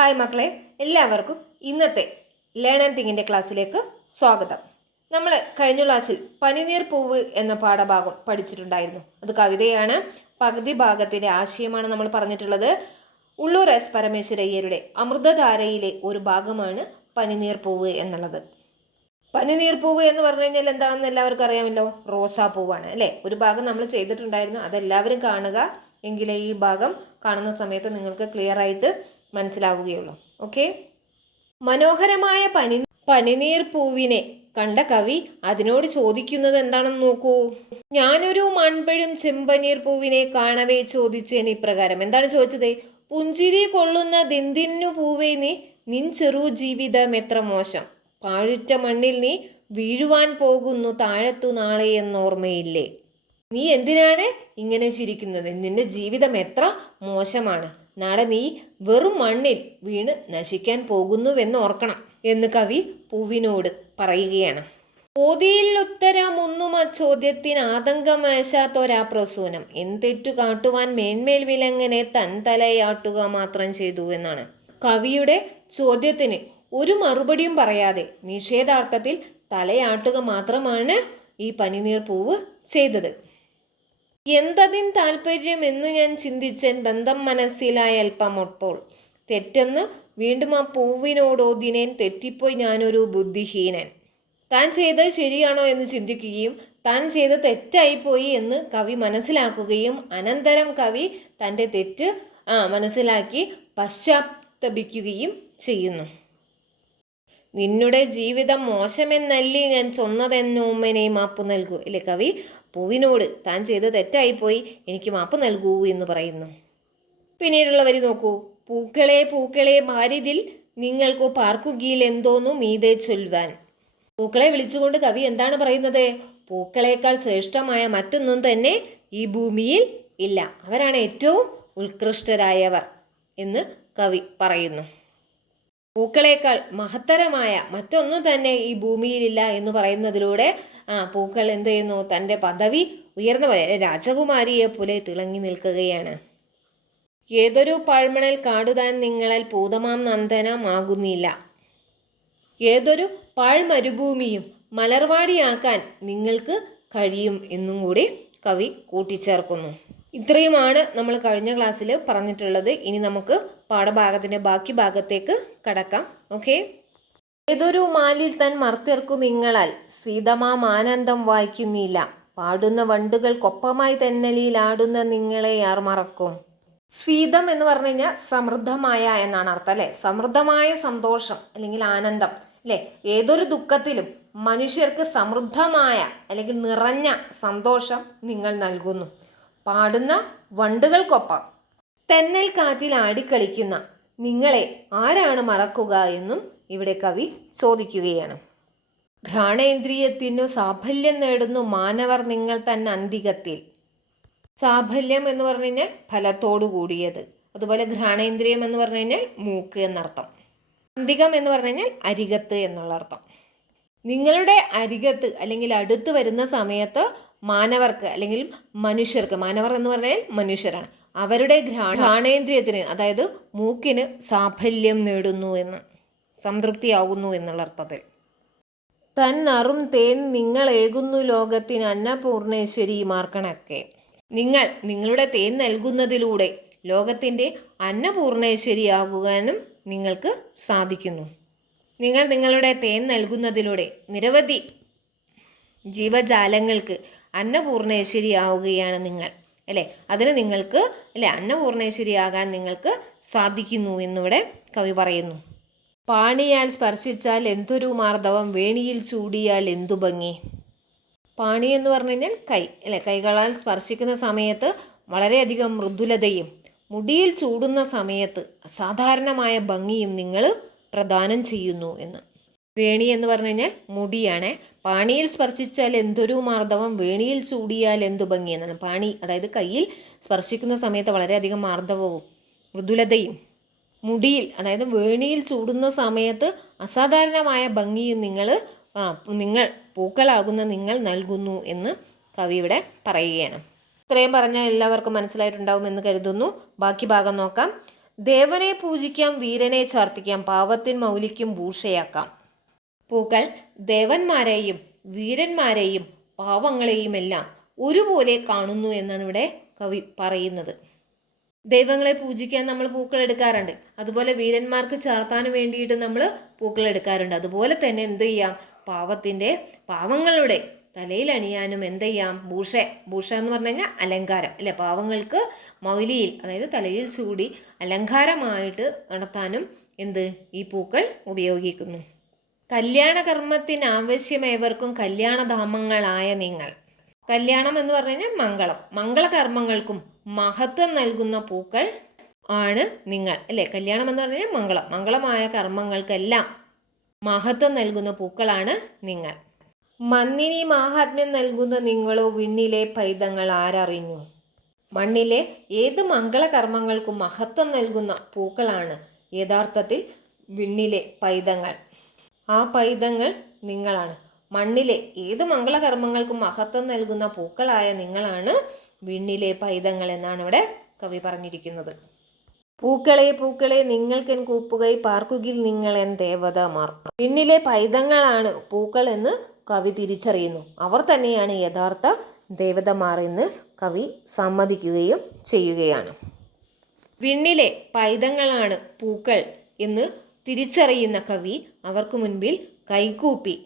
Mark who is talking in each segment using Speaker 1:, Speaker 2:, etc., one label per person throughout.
Speaker 1: Hi മക്കളെ എല്ലാവർക്കും ഇന്നത്തെ ലേൺ ആൻഡ് തിങ്ങിന്റെ ക്ലാസ്സിലേക്ക് സ്വാഗതം. നമ്മൾ കഴിഞ്ഞ ക്ലാസ്സിൽ പനിനീർ പൂവ് എന്ന പാഠഭാഗം പഠിച്ചിട്ടുണ്ടായിരുന്നു. അത് കവിതയാണ്. പകുതി ഭാഗത്തിന്റെ ആശയമാണ് നമ്മൾ പറഞ്ഞിട്ടുള്ളത്. ഉള്ളൂർ എസ് പരമേശ്വരയ്യരുടെ അമൃതധാരയിലെ ഒരു ഭാഗമാണ് പനിനീർ പൂവ് എന്നുള്ളത്. പനിനീർ പൂവ് എന്ന് പറഞ്ഞു കഴിഞ്ഞാൽ എന്താണെന്ന് എല്ലാവർക്കും അറിയാമല്ലോ? റോസാ പൂവാണ് അല്ലേ? ഒരു ഭാഗം നമ്മൾ ചെയ്തിട്ടുണ്ടായിരുന്നു. അതെല്ലാവരും കാണുക. എങ്കിലേ ഈ ഭാഗം കാണുന്ന സമയത്ത് നിങ്ങൾക്ക് ക്ലിയർ ആയിട്ട് മനസ്സിലാവുകയുള്ളൂ. ഓക്കെ മനോഹരമായ പനി പനിനീർ പൂവിനെ കണ്ട കവി അതിനോട് ചോദിക്കുന്നത് എന്താണെന്ന് നോക്കൂ. ഞാനൊരു മൺപഴും ചെമ്പനീർ പൂവിനെ കാണവേ ചോദിച്ചേന് ഇപ്രകാരം. എന്താണ് ചോദിച്ചത്? പുഞ്ചിരി കൊള്ളുന്ന ദിന്തിന്നു പൂവേ നീ നിൻ ചെറു ജീവിതം എത്ര മോശം. പാഴുറ്റ മണ്ണിൽ നീ വീഴുവാൻ പോകുന്നു താഴത്തു നാളെ എന്നോർമ്മയില്ലേ. നീ എന്തിനാണ് ഇങ്ങനെ ചിരിക്കുന്നത്? നിന്റെ ജീവിതം എത്ര മോശമാണ്. നാളെ നീ വെറും മണ്ണിൽ വീണ് നശിക്കാൻ പോകുന്നുവെന്ന് ഓർക്കണം എന്ന് കവി പൂവിനോട് പറയുകയാണ്. ഉത്തരമൊന്നും ആ ചോദ്യത്തിന് ആതങ്കമേശാത്തൊരാ പ്രസൂനം. എന്തെറ്റു കാട്ടുവാൻ മേന്മേൽ വിലങ്ങനെ തൻ തലയാട്ടുക മാത്രം ചെയ്തു എന്നാണ്. കവിയുടെ ചോദ്യത്തിന് ഒരു മറുപടിയും പറയാതെ നിഷേധാർത്ഥത്തിൽ തലയാട്ടുക മാത്രമാണ് ഈ പനിനീർ പൂവ് ചെയ്തത്. എന്തതിൻ താല്പര്യം എന്ന് ഞാൻ ചിന്തിച്ചൻ ബന്ധം മനസ്സിലായ അല്പമൊപ്പോൾ തെറ്റെന്ന് വീണ്ടും ആ പൂവിനോടോതിനേൻ തെറ്റിപ്പോയി ഞാനൊരു ബുദ്ധിഹീനൻ. താൻ ചെയ്തത് ശരിയാണോ എന്ന് ചിന്തിക്കുകയും താൻ ചെയ്ത് തെറ്റായിപ്പോയി എന്ന് കവി മനസ്സിലാക്കുകയും അനന്തരം കവി തന്റെ തെറ്റ് ആ മനസ്സിലാക്കി പശ്ചാത്തപിക്കുകയും ചെയ്യുന്നു. നിന്നുടെ ജീവിതം മോശമെന്നല്ലേ ഞാൻ ചൊന്നതെന്നോമ്മനെ മാപ്പ് നൽകൂ. അല്ലേ കവി? പൂവിനോട് താൻ ചെയ്ത് തെറ്റായിപ്പോയി എനിക്ക് മാപ്പ് നൽകൂ എന്ന് പറയുന്നു. പിന്നീടുള്ള വരി നോക്കൂ. പൂക്കളെ പൂക്കളെ മാരിതിൽ നിങ്ങൾക്കു പാർക്കുകയിൽ എന്തോന്നു മീതെ ചൊല്ലുവാൻ പൂക്കളെ വിളിച്ചുകൊണ്ട് കവി എന്താണ് പറയുന്നത്? പൂക്കളേക്കാൾ ശ്രേഷ്ഠമായ മറ്റൊന്നും തന്നെ ഈ ഭൂമിയിൽ ഇല്ല. അവരാണ് ഏറ്റവും ഉത്കൃഷ്ടരായവർ എന്ന് കവി പറയുന്നു. പൂക്കളേക്കാൾ മഹത്തരമായ മറ്റൊന്നും തന്നെ ഈ ഭൂമിയിലില്ല എന്ന് പറയുന്നതിലൂടെ ആ പൂക്കൾ എന്ത് ചെയ്യുന്നു? തന്റെ പദവി ഉയർന്ന പോലെ രാജകുമാരിയെ പോലെ തിളങ്ങി നിൽക്കുകയാണ്. ഏതൊരു പഴമണൽ കാടുതാൻ നിങ്ങളാൽ പൂതമാം നന്ദനമാകുന്നില്ല. ഏതൊരു പാഴ്മരുഭൂമിയും മലർവാടിയാക്കാൻ നിങ്ങൾക്ക് കഴിയും എന്നും കൂടി കവി കൂട്ടിച്ചേർക്കുന്നു. ഇത്രയുമാണ് നമ്മൾ കഴിഞ്ഞ ക്ലാസ്സിൽ പറഞ്ഞിട്ടുള്ളത്. ഇനി നമുക്ക് പാഠഭാഗത്തിന്റെ ബാക്കി ഭാഗത്തേക്ക് കടക്കാം. ഓക്കെ? ഏതൊരു മാലിൽ തൻ മർത്യർക്കു നിങ്ങളാൽ സ്വീതമാം ആനന്ദം വായിക്കുന്നില്ല. പാടുന്ന വണ്ടുകൾ വണ്ടുകൾക്കൊപ്പമായി തെന്നലിയിൽ ആടുന്ന നിങ്ങളെ ആർ മറക്കും. സ്വീതം എന്ന് പറഞ്ഞു കഴിഞ്ഞാൽ സമൃദ്ധമായ എന്നാണ് അർത്ഥം അല്ലേ? സമൃദ്ധമായ സന്തോഷം അല്ലെങ്കിൽ ആനന്ദം അല്ലേ? ഏതൊരു ദുഃഖത്തിലും മനുഷ്യർക്ക് സമൃദ്ധമായ അല്ലെങ്കിൽ നിറഞ്ഞ സന്തോഷം നിങ്ങൾ നൽകുന്നു. പാടുന്ന വണ്ടുകൾക്കൊപ്പം തെന്നൽ കാറ്റിൽ ആടിക്കളിക്കുന്ന നിങ്ങളെ ആരാണ് മറക്കുക എന്നും ഇവിടെ കവി ചോദിക്കുകയാണ്. ഘ്രാണേന്ദ്രിയത്തിനു സാഫല്യം നേടുന്നു മാനവർ നിങ്ങൾ തന്നെ അന്തികത്തിൽ. സാഫല്യം എന്ന് പറഞ്ഞു കഴിഞ്ഞാൽ ഫലത്തോടു കൂടിയത്. അതുപോലെ ഘ്രാണേന്ദ്രിയം എന്ന് പറഞ്ഞു കഴിഞ്ഞാൽ മൂക്ക് എന്നർത്ഥം. അന്തികം എന്ന് പറഞ്ഞു കഴിഞ്ഞാൽ അരികത്ത് എന്നുള്ള അർത്ഥം. നിങ്ങളുടെ അരികത്ത് അല്ലെങ്കിൽ അടുത്ത് വരുന്ന സമയത്ത് മാനവർക്ക് അല്ലെങ്കിൽ മനുഷ്യർക്ക് മാനവർ എന്ന് പറഞ്ഞാൽ മനുഷ്യരാണ്. അവരുടെ ഘ്രാണേന്ദ്രിയത്തിന് അതായത് മൂക്കിന് സാഫല്യം നേടുന്നു എന്ന്. സംതൃപ്തിയാകുന്നു എന്നുള്ള അർത്ഥത്തിൽ. തൻ നറും തേൻ നിങ്ങൾ ഏകുന്നു ലോകത്തിന് അന്നപൂർണേശ്വരി മാർക്കണക്കെ. നിങ്ങൾ നിങ്ങളുടെ തേൻ നൽകുന്നതിലൂടെ ലോകത്തിന്റെ അന്നപൂർണേശ്വരിയാകുവാനും നിങ്ങൾക്ക് സാധിക്കുന്നു. നിങ്ങൾ നിങ്ങളുടെ തേൻ നൽകുന്നതിലൂടെ നിരവധി ജീവജാലങ്ങൾക്ക് അന്നപൂർണേശ്വരിയാവുകയാണ് നിങ്ങൾ അല്ലേ? അതിന് നിങ്ങൾക്ക് അല്ലേ? അന്നപൂർണേശ്വരിയാകാൻ നിങ്ങൾക്ക് സാധിക്കുന്നു എന്നിവിടെ കവി പറയുന്നു. പാണിയാൽ സ്പർശിച്ചാൽ എന്തൊരു മാർദ്ദവം വേണിയിൽ ചൂടിയാൽ എന്തു ഭംഗി. പാണി എന്ന് പറഞ്ഞു കഴിഞ്ഞാൽ കൈ അല്ലെ? കൈകളാൽ സ്പർശിക്കുന്ന സമയത്ത് വളരെയധികം മൃദുലതയും മുടിയിൽ ചൂടുന്ന സമയത്ത് അസാധാരണമായ ഭംഗിയും നിങ്ങൾ പ്രദാനം ചെയ്യുന്നു എന്ന്. വേണി എന്ന് പറഞ്ഞു കഴിഞ്ഞാൽ മുടിയാണ്. പാണിയിൽ സ്പർശിച്ചാൽ എന്തൊരു മാർദ്ദവം വേണിയിൽ ചൂടിയാൽ എന്തു ഭംഗി എന്നാണ്. പാണി അതായത് കയ്യിൽ സ്പർശിക്കുന്ന സമയത്ത് വളരെയധികം മാർദ്ദവവും മൃദുലതയും മുടിയിൽ അതായത് വേണിയിൽ ചൂടുന്ന സമയത്ത് അസാധാരണമായ ഭംഗിയും നിങ്ങൾ നിങ്ങൾ പൂക്കളാകുന്ന നിങ്ങൾ നൽകുന്നു എന്ന് കവി ഇവിടെ പറയുകയാണ്. ഇത്രയും പറഞ്ഞാൽ എല്ലാവർക്കും മനസ്സിലായിട്ടുണ്ടാവും എന്ന് കരുതുന്നു. ബാക്കി ഭാഗം നോക്കാം. ദേവനെ പൂജിക്കാം വീരനെ ചാർത്തിക്കാം പാവത്തിൻ മൗലിക്കും ഭൂഷയാക്കാം. പൂക്കൾ ദേവന്മാരെയും വീരന്മാരെയും പാവങ്ങളെയുമെല്ലാം ഒരുപോലെ കാണുന്നു എന്നാണ് ഇവിടെ കവി പറയുന്നത്. ദൈവങ്ങളെ പൂജിക്കാൻ നമ്മൾ പൂക്കൾ എടുക്കാറുണ്ട്. അതുപോലെ വീരന്മാർക്ക് ചാർത്താൻ വേണ്ടിയിട്ട് നമ്മൾ പൂക്കൾ എടുക്കാറുണ്ട്. അതുപോലെ തന്നെ എന്ത് ചെയ്യാം? പാവത്തിന്റെ പാവങ്ങളുടെ തലയിൽ അണിയാനും എന്ത് ചെയ്യാം? ഭൂഷ ഭൂഷ എന്ന് പറഞ്ഞു കഴിഞ്ഞാൽ അലങ്കാരം അല്ലെ? പാവങ്ങൾക്ക് മൗലിയിൽ അതായത് തലയിൽ ചൂടി അലങ്കാരമായിട്ട് നടത്താനും എന്ത്? ഈ പൂക്കൾ ഉപയോഗിക്കുന്നു. കല്യാണ കർമ്മത്തിന് ആവശ്യമായവർക്കും കല്യാണധാമങ്ങളായ നിങ്ങൾ. കല്യാണം എന്ന് പറഞ്ഞു കഴിഞ്ഞാൽ മംഗളം. മംഗളകർമ്മങ്ങൾക്കും മഹത്വം നൽകുന്ന പൂക്കൾ ആണ് നിങ്ങൾ. അല്ലേ? കല്യാണം എന്ന് പറഞ്ഞാൽ മംഗളം. മംഗളമായ കർമ്മങ്ങൾക്കെല്ലാം മഹത്വം നൽകുന്ന പൂക്കളാണ് നിങ്ങൾ. മണ്ണിനി മാഹാത്മ്യം നൽകുന്ന നിങ്ങളോ വിണ്ണിലെ പൈതങ്ങൾ ആരറിഞ്ഞു? മണ്ണിലെ ഏത് മംഗളകർമ്മങ്ങൾക്കും മഹത്വം നൽകുന്ന പൂക്കളാണ്? യഥാർത്ഥത്തിൽ വിണ്ണിലെ പൈതങ്ങൾ. ആ പൈതങ്ങൾ നിങ്ങളാണ്. മണ്ണിലെ ഏത് മംഗളകർമ്മങ്ങൾക്കും മഹത്വം നൽകുന്ന പൂക്കളായ നിങ്ങളാണ് വിണ്ണിലെ പൈതങ്ങൾ എന്നാണ് ഇവിടെ കവി പറഞ്ഞിരിക്കുന്നത്. പൂക്കളെ പൂക്കളെ നിങ്ങൾക്കെൻ കൂപ്പുകൈ പാർക്കുകിൽ നിങ്ങളെൻ ദേവതമാർ വിണ്ണിലെ പൈതങ്ങളാണ് പൂക്കൾ എന്ന് കവി തിരിച്ചറിയുന്നു. അവർ തന്നെയാണ് യഥാർത്ഥ ദേവതമാർ എന്ന് കവി സമ്മതിക്കുകയും ചെയ്യുകയാണ്. വിണ്ണിലെ പൈതങ്ങളാണ് പൂക്കൾ എന്ന് തിരിച്ചറിയുന്ന കവി അവർക്ക് മുൻപിൽ കൈകൂപ്പി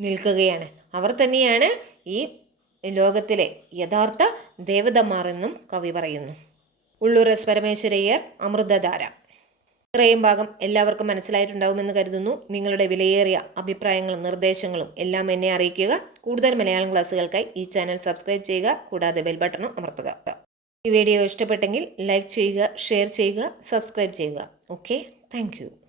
Speaker 1: നിൽക്കുകയാണ്. അവർ തന്നെയാണ് ഈ ലോകത്തിലെ യഥാർത്ഥ ദേവതമാർ എന്നും കവി പറയുന്നു. ഉള്ളൂർ എസ് പരമേശ്വരയ്യർ അമൃതധാര. ഇത്രയും ഭാഗം എല്ലാവർക്കും മനസ്സിലായിട്ടുണ്ടാകുമെന്ന് കരുതുന്നു. നിങ്ങളുടെ വിലയേറിയ അഭിപ്രായങ്ങളും നിർദ്ദേശങ്ങളും എല്ലാം എന്നെ അറിയിക്കുക. കൂടുതൽ മലയാളം ക്ലാസ്സുകൾക്കായി ഈ ചാനൽ സബ്സ്ക്രൈബ് ചെയ്യുക. കൂടാതെ ബെൽ ബട്ടണും അമർത്തുക. ഈ വീഡിയോ ഇഷ്ടപ്പെട്ടെങ്കിൽ ലൈക്ക് ചെയ്യുക ഷെയർ ചെയ്യുക സബ്സ്ക്രൈബ് ചെയ്യുക. Okay thank